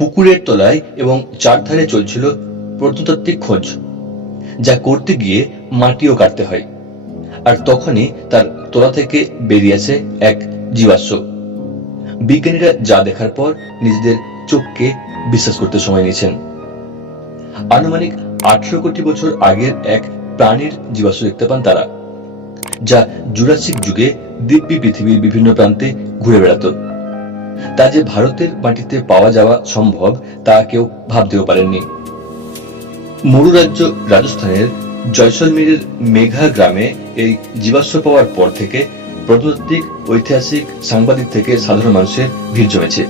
পুকুরের তলায় এবং চারধারে চলছিল প্রত্নতাত্ত্বিক খোঁজ, যা করতে গিয়ে মাটিও কাটতে হয়। আর তখনই তার তোলা থেকে বেরিয়েছে এক জীবাশ্ম। বিজ্ঞানীরা যা দেখার পর নিজেদের চোখকে বিশ্বাস করতে সময় নিয়েছেন। আনুমানিক আঠারো কোটি বছর আগের এক প্রাণীর জীবাশ্ম দেখতে পান তারা, যা জুরাসিক যুগে দিব্যি পৃথিবীর বিভিন্ন প্রান্তে ঘুরে বেড়াতো। তা যে ভারতের মাটিতে পাওয়া যাওয়া সম্ভব, তা কেউ ভাবতেও পারেননি। মরু রাজ্য রাজস্থানের জয়সলমীরের মেঘা গ্রামে এই জীবাশ্ম পাওয়ার পর থেকে প্রত্নতাত্ত্বিক ঐতিহাসিক, সাংবাদিক থেকে সাধারণ মানুষের ভিড় জমেছে।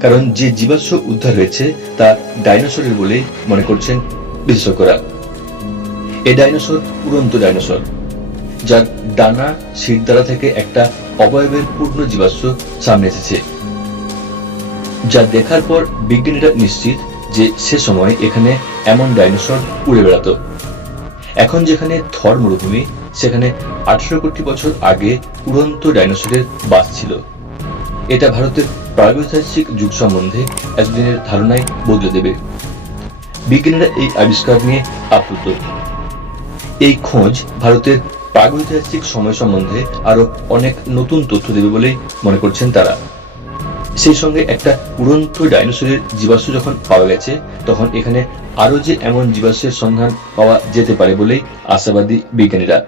কারণ যে জীবাশ্ম উদ্ধার হয়েছে, তা ডাইনোসরের বলেই মনে করছেন বিশেষজ্ঞরা। এ ডাইনোসর উড়ন্ত ডাইনোসর। যার ডানা, শিরদাঁড়া থেকে একটা অবয়বের পূর্ণ জীবাশ্ম সামনে এসেছে। যা দেখার পর বিজ্ঞানীরা নিশ্চিত যে সে সময় এখানে এমন ডাইনোসর উড়ে বেড়াতো। এখন যেখানে থর মরুভূমি, সেখানে আঠারো কোটি বছর আগে উড়ন্ত ডাইনোসরের বাস ছিল। এটা ভারতের প্রাগৈতিহাসিক যুগ সম্বন্ধে একদিনের ধারণায় বদলে দেবে। বিজ্ঞানীরা এই আবিষ্কার নিয়ে আপ্লুত। এই খোঁজ ভারতের প্রাগৈতিহাসিক সময় সম্বন্ধে আরও অনেক নতুন তথ্য দেবে বলেই মনে করছেন তারা। সেই সঙ্গে একটা উড়ন্ত ডাইনোসরের জীবাশ্ম যখন পাওয়া গেছে, তখন এখানে আরও যে এমন জীবাশ্মের সন্ধান পাওয়া যেতে পারে বলেই আশাবাদী বিজ্ঞানীরা।